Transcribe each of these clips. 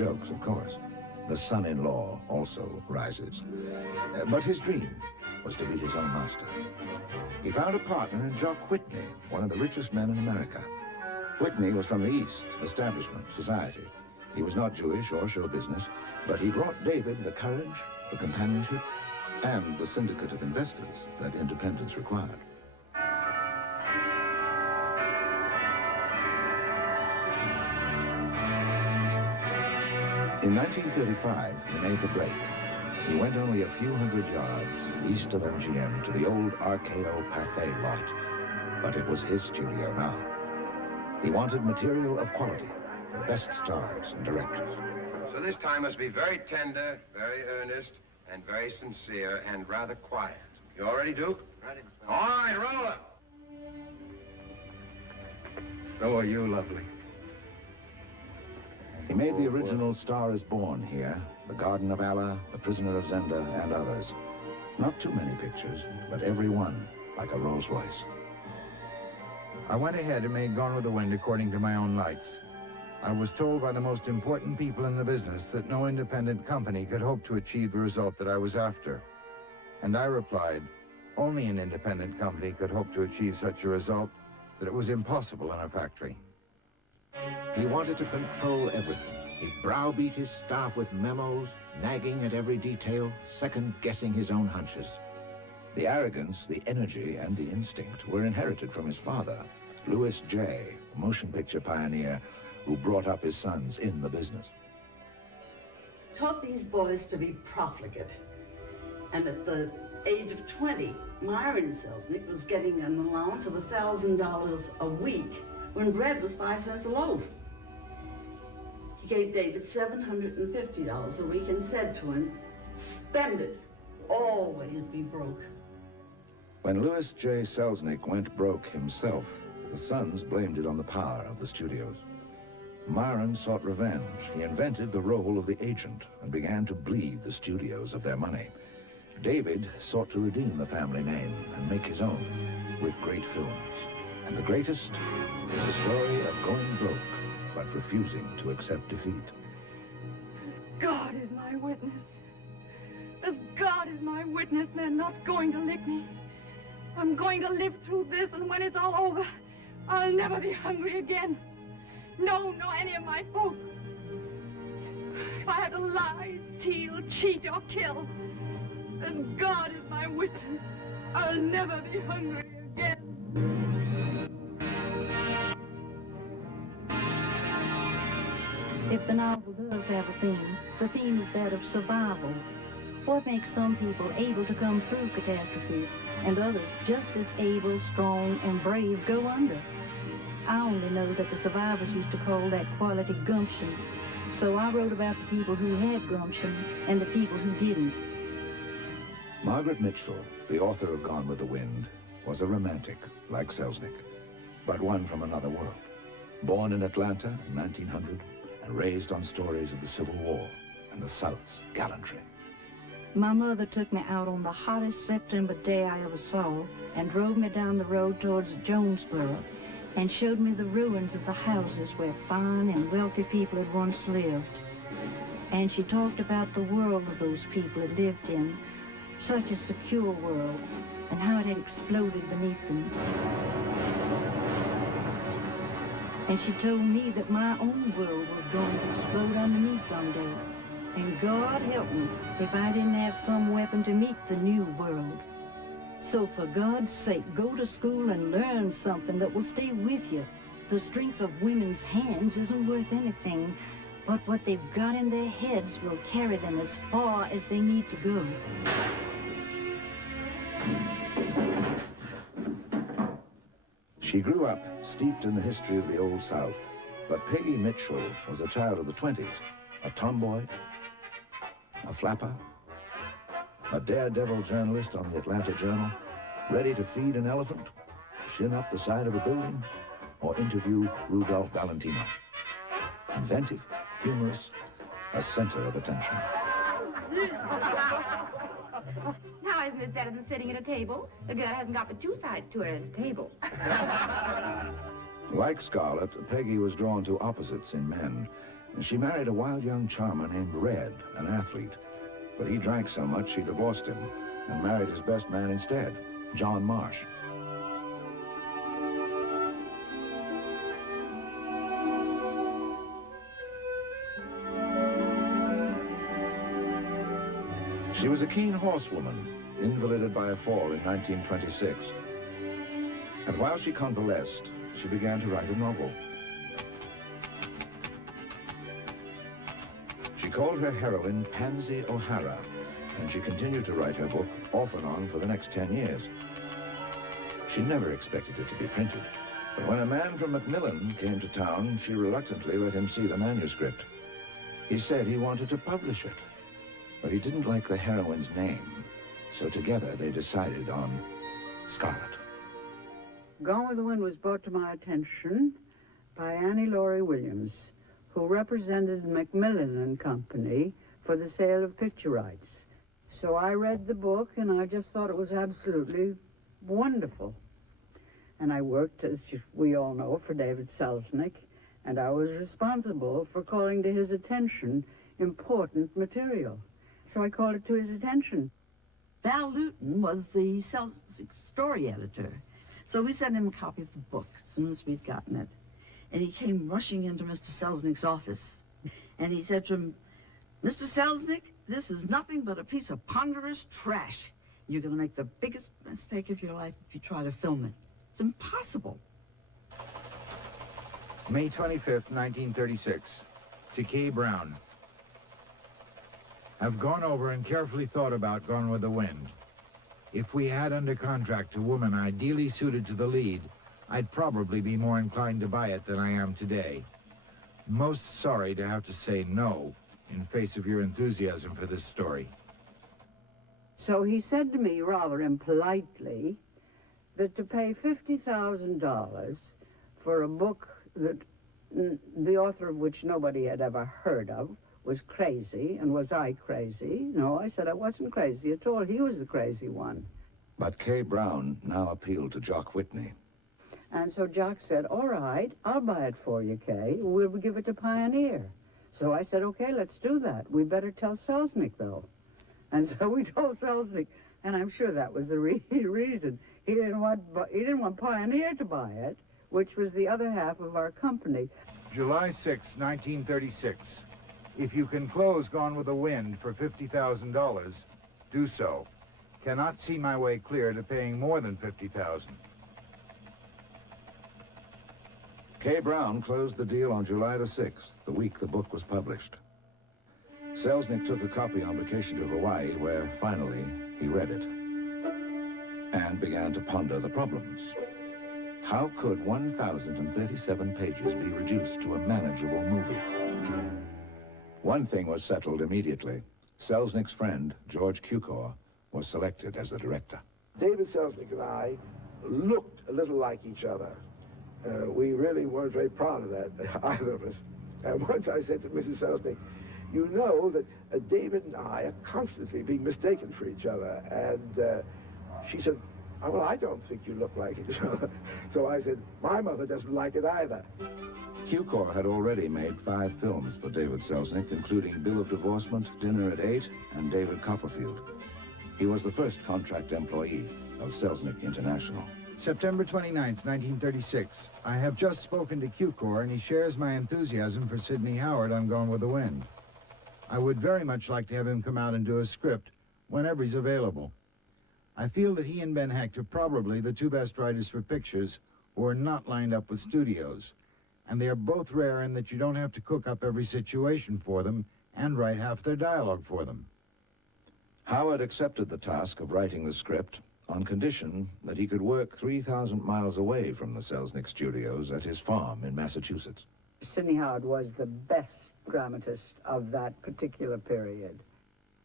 jokes, of course. The son-in-law also rises. But his dream was to be his own master. He found a partner in Jock Whitney, one of the richest men in America. Whitney was from the East, establishment, society. He was not Jewish or show business, but he brought David the courage, the companionship, and the syndicate of investors that independence required. In 1935, he made the break. He went only a few hundred yards east of MGM to the old RKO Pathé lot, but it was his studio now. He wanted material of quality, the best stars and directors. So this time must be very tender, very earnest, and very sincere, and rather quiet. You all ready, Duke? Ready. All right, roll up. So are you, lovely. He made the original Star is Born here, The Garden of Allah, The Prisoner of Zenda, and others. Not too many pictures, but every one like a Rolls Royce. I went ahead and made Gone with the Wind according to my own lights. I was told by the most important people in the business that no independent company could hope to achieve the result that I was after. And I replied, only an independent company could hope to achieve such a result, that it was impossible in a factory. He wanted to control everything. He browbeat his staff with memos, nagging at every detail, second-guessing his own hunches. The arrogance, the energy, and the instinct were inherited from his father, Louis J., a motion picture pioneer who brought up his sons in the business. Taught these boys to be profligate. And at the age of 20, Myron Selznick was getting an allowance of $1,000 a week when bread was 5 cents a loaf. He gave David $750 a week and said to him, spend it, always be broke. When Louis J. Selznick went broke himself, the sons blamed it on the power of the studios. Myron sought revenge. He invented the role of the agent and began to bleed the studios of their money. David sought to redeem the family name and make his own with great films. And the greatest is a story of going broke, but refusing to accept defeat. As God is my witness, as God is my witness, they're not going to lick me. I'm going to live through this, and when it's all over, I'll never be hungry again. No, nor any of my folk. If I had to lie, steal, cheat, or kill, as God is my witness, I'll never be hungry again. If the novel does have a theme, the theme is that of survival. What makes some people able to come through catastrophes and others just as able, strong, and brave go under? I only know that the survivors used to call that quality gumption. So I wrote about the people who had gumption and the people who didn't. Margaret Mitchell, the author of Gone with the Wind, was a romantic like Selznick, but one from another world. Born in Atlanta in 1900 and raised on stories of the Civil War and the South's gallantry. My mother took me out on the hottest September day I ever saw and drove me down the road towards Jonesboro and showed me the ruins of the houses where fine and wealthy people had once lived. And she talked about the world of those people had lived in, such a secure world, and how it had exploded beneath them. And she told me that my own world was going to explode under me someday. And God help me if I didn't have some weapon to meet the new world. So for God's sake, go to school and learn something that will stay with you. The strength of women's hands isn't worth anything, but what they've got in their heads will carry them as far as they need to go. She grew up steeped in the history of the Old South, but Peggy Mitchell was a child of the 20s, a tomboy, a flapper, a daredevil journalist on the Atlanta Journal, ready to feed an elephant, shin up the side of a building, or interview Rudolph Valentino. Inventive, humorous, a center of attention. Now isn't this better than sitting at a table? The girl hasn't got but two sides to her at a table. Like Scarlett, Peggy was drawn to opposites in men. She married a wild young charmer named Red, an athlete. But he drank so much she divorced him and married his best man instead, John Marsh. She was a keen horsewoman, invalided by a fall in 1926. And while she convalesced, she began to write a novel. She called her heroine Pansy O'Hara, and she continued to write her book off and on for the next 10 years. She never expected it to be printed, but when a man from Macmillan came to town, she reluctantly let him see the manuscript. He said he wanted to publish it, but he didn't like the heroine's name, so together they decided on Scarlet. Gone with the Wind was brought to my attention by Annie Laurie Williams, who represented Macmillan and Company for the sale of picture rights. So I read the book and I just thought it was absolutely wonderful. And I worked, as we all know, for David Selznick, and I was responsible for calling to his attention important material. So I called it to his attention. Val Luton was the Selznick story editor. So we sent him a copy of the book as soon as we'd gotten it. And he came rushing into Mr. Selznick's office. And he said to him, "Mr. Selznick, this is nothing but a piece of ponderous trash. You're going to make the biggest mistake of your life if you try to film it. It's impossible." May 25th, 1936. To Kay Brown. I've gone over and carefully thought about Gone with the Wind. If we had under contract a woman ideally suited to the lead, I'd probably be more inclined to buy it than I am today. Most sorry to have to say no in face of your enthusiasm for this story. So he said to me rather impolitely that to pay $50,000 for a book that the author of which nobody had ever heard of was crazy. And was I crazy? No, I said I wasn't crazy at all. He was the crazy one. But Kay Brown now appealed to Jock Whitney. And so Jock said, "All right, I'll buy it for you, Kay. We'll give it to Pioneer." So I said, "Okay, let's do that. We better tell Selznick, though." And so we told Selznick, and I'm sure that was the reason. He didn't want Pioneer to buy it, which was the other half of our company. July 6, 1936. If you can close Gone with the Wind for $50,000, do so. Cannot see my way clear to paying more than $50,000. Kay Brown closed the deal on July the 6th, the week the book was published. Selznick took a copy on vacation to Hawaii, where finally he read it and began to ponder the problems. How could 1,037 pages be reduced to a manageable movie? One thing was settled immediately. Selznick's friend, George Cukor, was selected as the director. David Selznick and I looked a little like each other. We really weren't very proud of that, either of us. And once I said to Mrs. Selznick, "You know that David and I are constantly being mistaken for each other." And she said, "Well, I don't think you look like each other." So I said, "My mother doesn't like it either." Cukor had already made 5 films for David Selznick, including Bill of Divorcement, Dinner at 8, and David Copperfield. He was the first contract employee of Selznick International. September 29th, 1936. I have just spoken to Cukor, and he shares my enthusiasm for Sidney Howard on Gone with the Wind. I would very much like to have him come out and do a script whenever he's available. I feel that he and Ben Hecht are probably the 2 best writers for pictures who are not lined up with studios, and they are both rare in that you don't have to cook up every situation for them and write half their dialogue for them. Howard accepted the task of writing the script on condition that he could work 3,000 miles away from the Selznick studios at his farm in Massachusetts. Sidney Howard was the best dramatist of that particular period.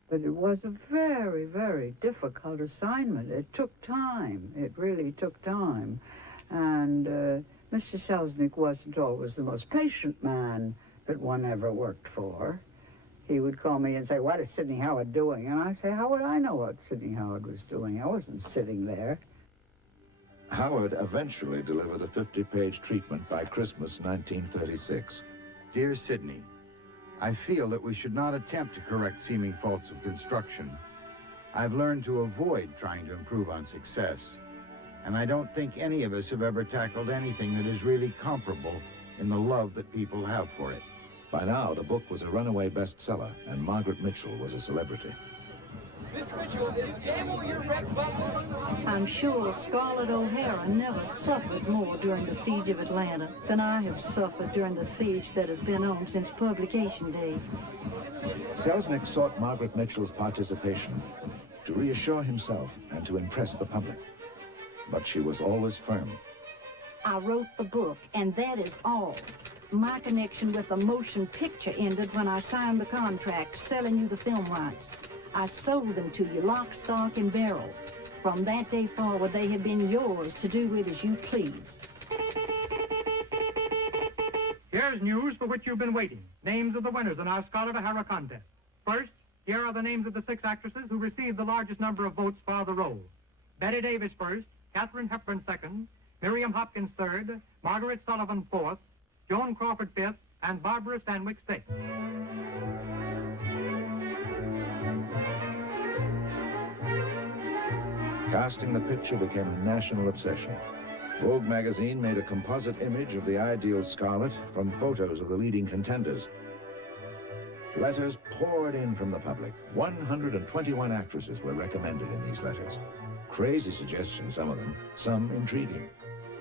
But it was a very, very difficult assignment. It took time. It really took time. And Mr. Selznick wasn't always the most patient man that one ever worked for. He would call me and say, "What is Sidney Howard doing?" And I say, "How would I know what Sidney Howard was doing? I wasn't sitting there." Howard eventually delivered a 50-page treatment by Christmas 1936. Dear Sidney, I feel that we should not attempt to correct seeming faults of construction. I've learned to avoid trying to improve on success. And I don't think any of us have ever tackled anything that is really comparable in the love that people have for it. By now, the book was a runaway bestseller, and Margaret Mitchell was a celebrity. Miss Mitchell, is Gamble your wreck butler? I'm sure Scarlett O'Hara never suffered more during the siege of Atlanta than I have suffered during the siege that has been on since publication day. Selznick sought Margaret Mitchell's participation to reassure himself and to impress the public. But she was always firm. I wrote the book, and that is all. My connection with the motion picture ended when I signed the contract selling you the film rights. I sold them to you, lock, stock, and barrel. From that day forward, they have been yours to do with as you please. Here's news for which you've been waiting. Names of the winners in our Scarlett O'Hara contest. First, here are the names of the 6 actresses who received the largest number of votes for the role. Betty Davis first, Katharine Hepburn second, Miriam Hopkins third, Margaret Sullivan fourth, Joan Crawford fifth, and Barbara Stanwyck sixth. Casting the picture became a national obsession. Vogue magazine made a composite image of the ideal Scarlett from photos of the leading contenders. Letters poured in from the public. 121 actresses were recommended in these letters. Crazy suggestions, some of them, some intriguing.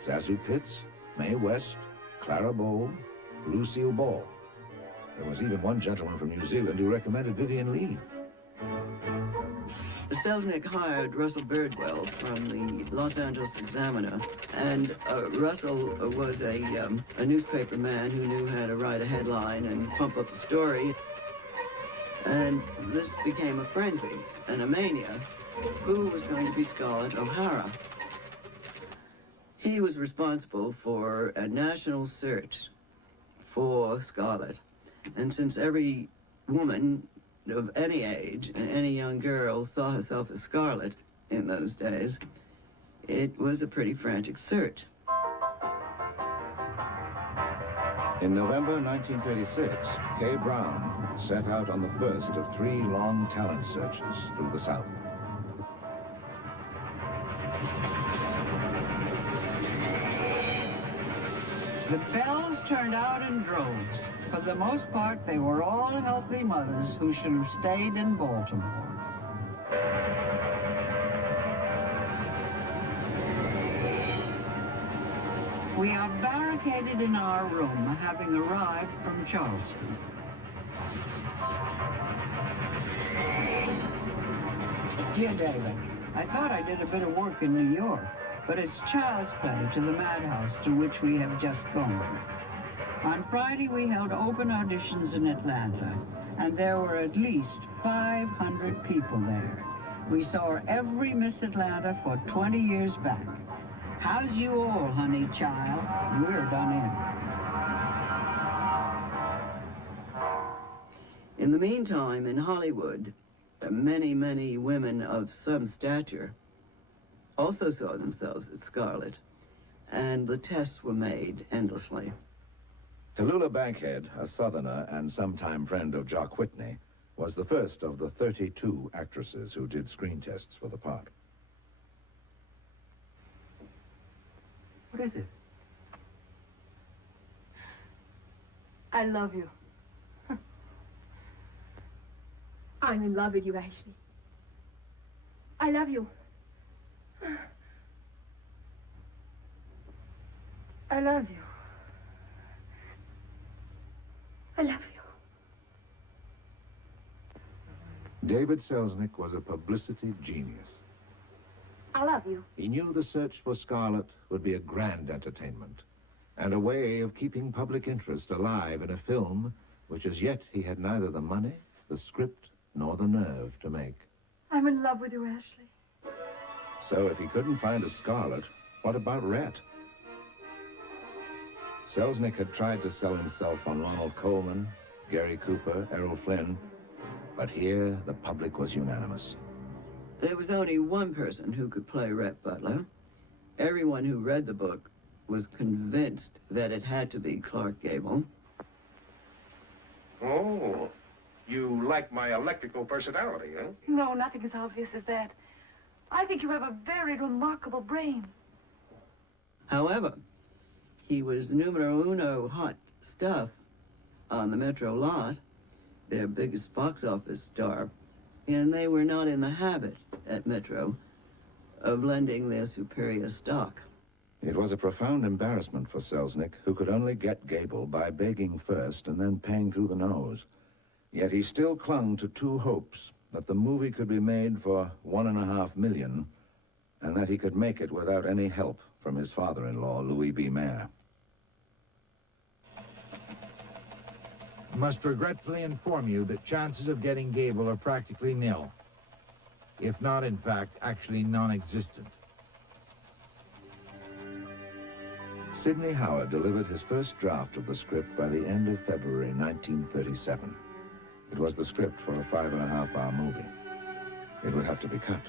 Zazu Pitts, Mae West, Clara Bow, Lucille Ball. There was even one gentleman from New Zealand who recommended Vivian Lee. Selznick hired Russell Birdwell from the Los Angeles Examiner, and Russell was a newspaper man who knew how to write a headline and pump up a story. And this became a frenzy and a mania. Who was going to be Scarlett O'Hara? He was responsible for a national search for Scarlett. And since every woman of any age and any young girl saw herself as Scarlett in those days, it was a pretty frantic search. In November 1936, Kay Brown set out on the first of 3 long talent searches through the South. The bells turned out in droves. For the most part, they were all healthy mothers who should have stayed in Baltimore. We are barricaded in our room, having arrived from Charleston. Dear David, I thought I did a bit of work in New York, but it's child's play to the madhouse through which we have just gone. On Friday, we held open auditions in Atlanta, and there were at least 500 people there. We saw every Miss Atlanta for 20 years back. How's you all, honey child? We're done in. In the meantime, in Hollywood, many, many women of some stature also saw themselves as Scarlett, and the tests were made endlessly. Tallulah Bankhead, a Southerner and sometime friend of Jock Whitney, was the first of the 32 actresses who did screen tests for the part. What is it? I love you. I'm in love with you, Ashley. I love you. I love you. I love you. David Selznick was a publicity genius. I love you. He knew the search for Scarlett would be a grand entertainment and a way of keeping public interest alive in a film which as yet he had neither the money, the script, nor the nerve to make. I'm in love with you, Ashley. So if he couldn't find a Scarlett, what about Rhett? Selznick had tried to sell himself on Ronald Colman, Gary Cooper, Errol Flynn, but here the public was unanimous. There was only one person who could play Rhett Butler. Everyone who read the book was convinced that it had to be Clark Gable. Oh, you like my electrical personality, huh? No, nothing as obvious as that. I think you have a very remarkable brain. However, he was numero uno hot stuff on the Metro lot, their biggest box office star, and they were not in the habit at Metro of lending their superior stock. It was a profound embarrassment for Selznick, who could only get Gable by begging first and then paying through the nose. Yet he still clung to two hopes: that the movie could be made for $1.5 million, and that he could make it without any help from his father-in-law, Louis B. Mayer. Must regretfully inform you that chances of getting Gable are practically nil, if not, in fact, actually non-existent. Sidney Howard delivered his first draft of the script by the end of February 1937. It was the script for a 5.5-hour movie. It would have to be cut,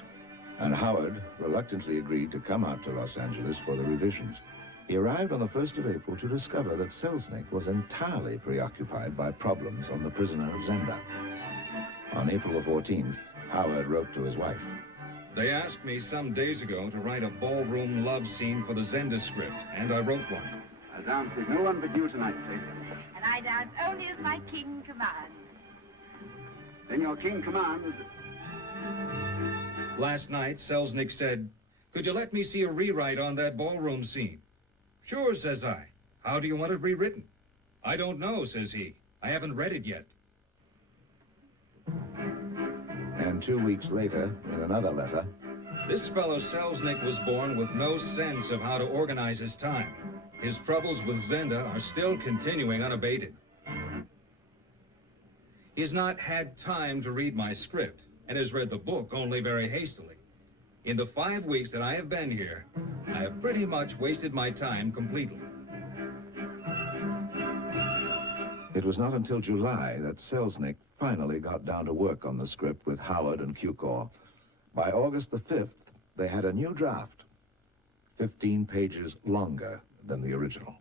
and Howard reluctantly agreed to come out to Los Angeles for the revisions. He arrived on the 1st of April to discover that Selznick was entirely preoccupied by problems on The Prisoner of Zenda. On April the 14th, Howard wrote to his wife. They asked me some days ago to write a ballroom love scene for the Zenda script, and I wrote one. I dance with no one but you tonight, Kate. And I dance only as my king commands. Then your king commands. Last night, Selznick said, "Could you let me see a rewrite on that ballroom scene?" "Sure," says I. "How do you want it rewritten?" "I don't know," says he. "I haven't read it yet." And 2 weeks later, in another letter, This fellow Selznick was born with no sense of how to organize his time. His troubles with Zenda are still continuing unabated. He has not had time to read my script and has read the book only very hastily. In the 5 weeks that I have been here, I have pretty much wasted my time completely. it was not until July that Selznick finally got down to work on the script with Howard and Cukor. By August the 5th, they had a new draft, 15 pages longer than the original.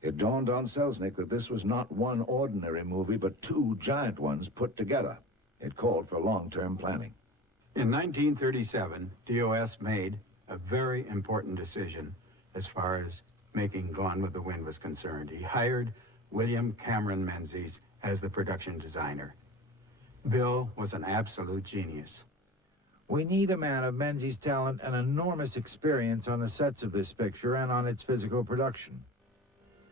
It dawned on Selznick that this was not one ordinary movie, but two giant ones put together. It called for long-term planning. In 1937, DOS made a very important decision as far as making Gone with the Wind was concerned. He hired William Cameron Menzies as the production designer. Bill was an absolute genius. We need a man of Menzies' talent and enormous experience on the sets of this picture and on its physical production.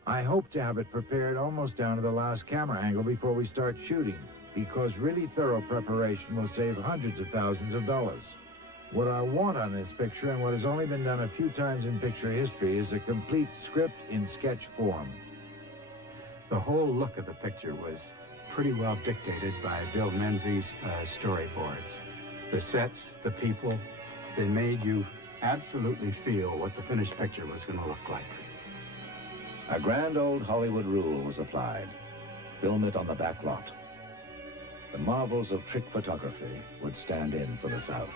I hope to have it prepared almost down to the last camera angle before we start shooting, because really thorough preparation will save hundreds of thousands of dollars. What I want on this picture, and what has only been done a few times in picture history, is a complete script in sketch form. The whole look of the picture was pretty well dictated by Bill Menzies' storyboards. The sets, the people, they made you absolutely feel what the finished picture was going to look like. A grand old Hollywood rule was applied. Film it on the back lot. The marvels of trick photography would stand in for the South.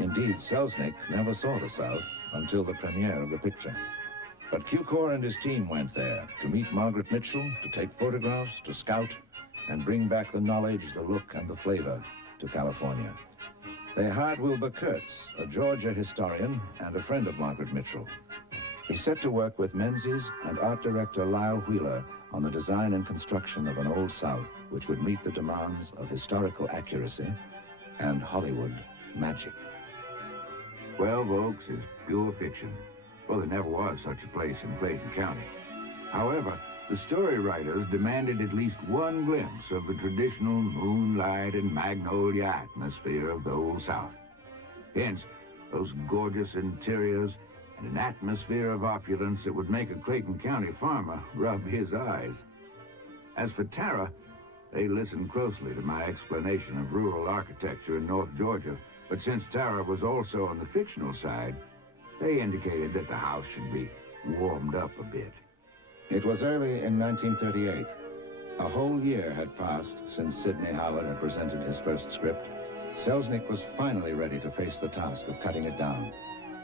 Indeed, Selznick never saw the South until the premiere of the picture. But Cukor and his team went there to meet Margaret Mitchell, to take photographs, to scout, and bring back the knowledge, the look, and the flavor to California. They hired Wilbur Kurtz, a Georgia historian and a friend of Margaret Mitchell. He set to work with Menzies and art director Lyle Wheeler on the design and construction of an Old South which would meet the demands of historical accuracy and Hollywood magic. 12 Oaks is pure fiction. Well, there never was such a place in Clayton County. However, the story writers demanded at least one glimpse of the traditional moonlight and magnolia atmosphere of the Old South. Hence, those gorgeous interiors and an atmosphere of opulence that would make a Clayton County farmer rub his eyes. As for Tara, they listened closely to my explanation of rural architecture in North Georgia, but since Tara was also on the fictional side, they indicated that the house should be warmed up a bit. It was early in 1938. A whole year had passed since Sidney Howard had presented his first script. Selznick was finally ready to face the task of cutting it down.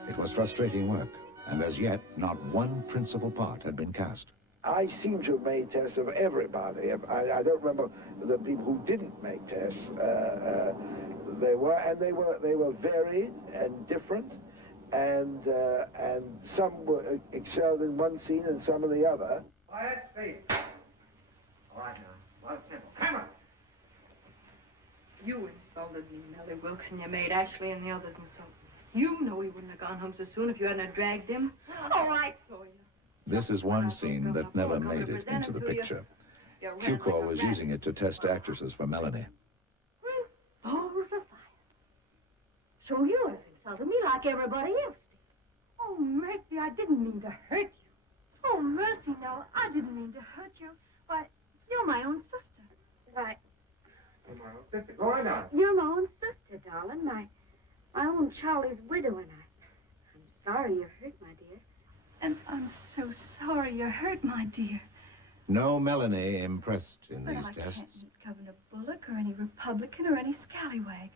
It was frustrating work, and as yet, not one principal part had been cast. I seem to have made tests of everybody. I don't remember the people who didn't make tests. They were varied and different, and some were excelled in one scene and some in the other. Quiet, space. All right now. Camera. You insulted me, Nellie Wilson. You made Ashley and the others insult me. You know he wouldn't have gone home so soon if you hadn't have dragged him. All right, Sawyer. This is one scene that never made it into the picture. Cukor was using it to test actresses for Melanie. Balls of fire. So you have insulted me like everybody else did. Oh, Mercy, I didn't mean to hurt you. Oh, mercy, no, I didn't mean to hurt you. Why, you're my own sister. Why, Sister, go right on. you're my own sister, darling. My own Charlie's widow, and I'm sorry you're hurt, my dear. And I'm so sorry you're hurt, my dear. No Melanie impressed in But these I tests. can't meet Governor Bullock or any Republican or any scallywag.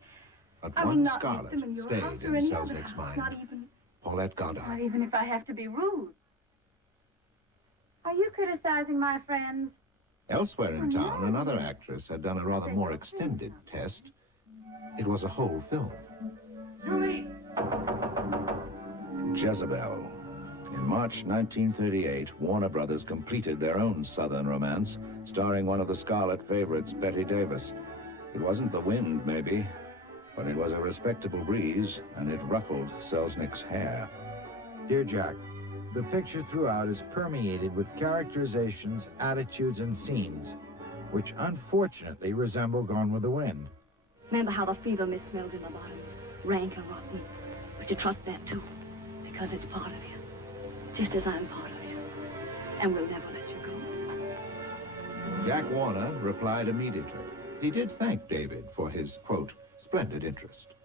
But I will one not scarlet meet them in your stayed house in or any other Selznick's house. mind. Not even Paulette Goddard. even if I have to be rude. Are you criticizing my friends? Elsewhere in town, another actress had done a rather more extended test. It was a whole film. Julie! Jezebel. In March 1938, Warner Brothers completed their own Southern romance, starring one of the Scarlet favorites, Betty Davis. It wasn't the wind, maybe, but it was a respectable breeze, and it ruffled Selznick's hair. Dear Jack, the picture throughout is permeated with characterizations, attitudes, and scenes, which unfortunately resemble Gone with the Wind. Remember how the fever mist smells in the bottoms, rank and rotten. But you trust that too, because it's part of you, just as I'm part of you, and we'll never let you go. Jack Warner replied immediately. He did thank David for his, quote, splendid interest,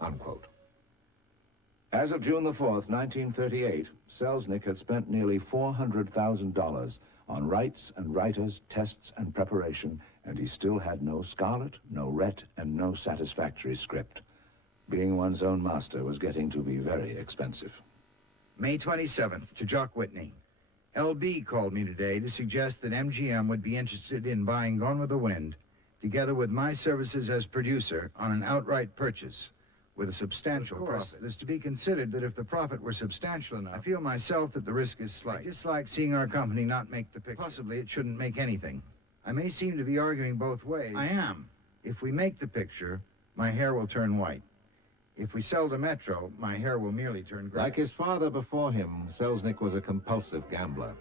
unquote. As of June the 4th, 1938, Selznick had spent nearly $400,000 on rights and writers, tests and preparation, and he still had no Scarlet, no Rhett, and no satisfactory script. Being one's own master was getting to be very expensive. May 27th, to Jock Whitney. LB called me today to suggest that MGM would be interested in buying Gone with the Wind, together with my services as producer, on an outright purchase, with a substantial profit. It is to be considered that if the profit were substantial enough, I feel myself that the risk is slight. I dislike seeing our company not make the picture. Possibly it shouldn't make anything. I may seem to be arguing both ways. I am. If we make the picture, my hair will turn white. If we sell to Metro, my hair will merely turn gray. Like his father before him, Selznick was a compulsive gambler.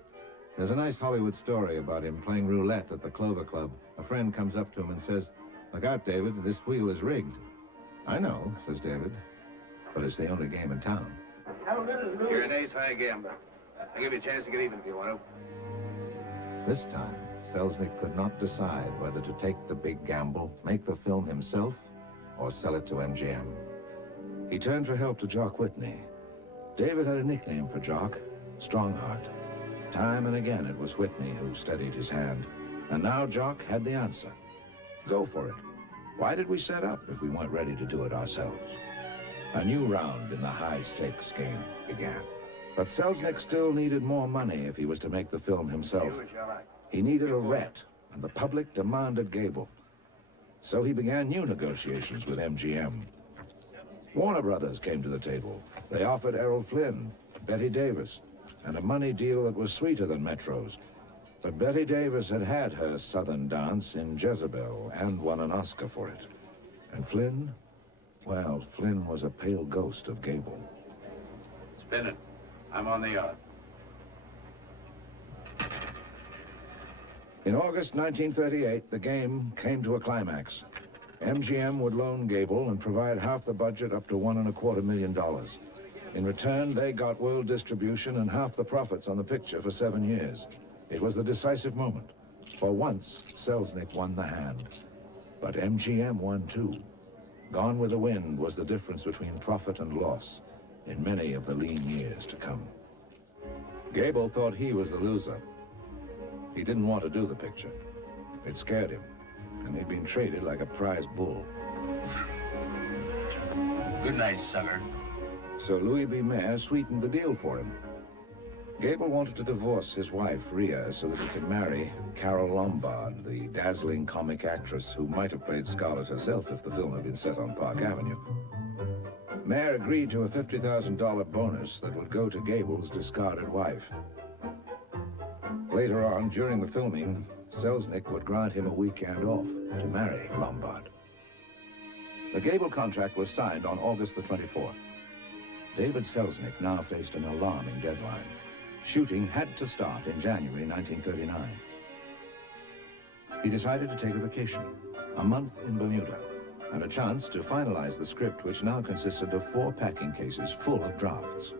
There's a nice Hollywood story about him playing roulette at the Clover Club. A friend comes up to him and says, "Look out, David, this wheel is rigged." "I know," says David, "but it's the only game in town." You're an ace-high gambler. I'll give you a chance to get even if you want to. This time, Selznick could not decide whether to take the big gamble, make the film himself, or sell it to MGM. He turned for help to Jock Whitney. David had a nickname for Jock, Strongheart. Time and again it was Whitney who steadied his hand. And now Jock had the answer. Go for it. Why did we set up if we weren't ready to do it ourselves? A new round in the high-stakes game began. But Selznick still needed more money if he was to make the film himself. He needed a Rhett, and the public demanded Gable. So he began new negotiations with MGM. Warner Brothers came to the table. They offered Errol Flynn, Betty Davis, and a money deal that was sweeter than Metro's. But Betty Davis had had her Southern dance in Jezebel and won an Oscar for it. And Flynn? Well, Flynn was a pale ghost of Gable. Spin it. I'm on the yard. In August 1938, the game came to a climax. MGM would loan Gable and provide half the budget up to $1.25 million. In return, they got world distribution and half the profits on the picture for 7 years. It was the decisive moment. For once, Selznick won the hand. But MGM won too. Gone with the Wind was the difference between profit and loss in many of the lean years to come. Gable thought he was the loser. He didn't want to do the picture. It scared him, and he'd been traded like a prize bull. Good night, sucker. So Louis B. Mayer sweetened the deal for him. Gable wanted to divorce his wife, Rhea, so that he could marry Carol Lombard, the dazzling comic actress who might have played Scarlett herself if the film had been set on Park Avenue. Mayer agreed to a $50,000 bonus that would go to Gable's discarded wife. Later on, during the filming, Selznick would grant him a weekend off to marry Lombard. The Gable contract was signed on August the 24th. David Selznick now faced an alarming deadline. Shooting had to start in January 1939. He decided to take a vacation, a month in Bermuda, and a chance to finalize the script, which now consisted of 4 packing cases full of drafts.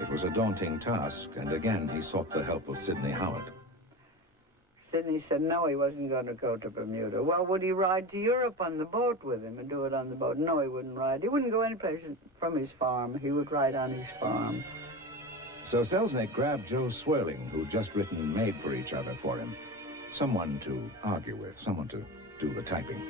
It was a daunting task, and again he sought the help of Sidney Howard. Sidney said no, he wasn't going to go to Bermuda. Well, would he ride to Europe on the boat with him and do it on the boat? No, he wouldn't ride. He wouldn't go any place from his farm. He would ride on his farm. So Selznick grabbed Joe Swirling, who'd just written Made for Each Other for him. Someone to argue with, someone to do the typing.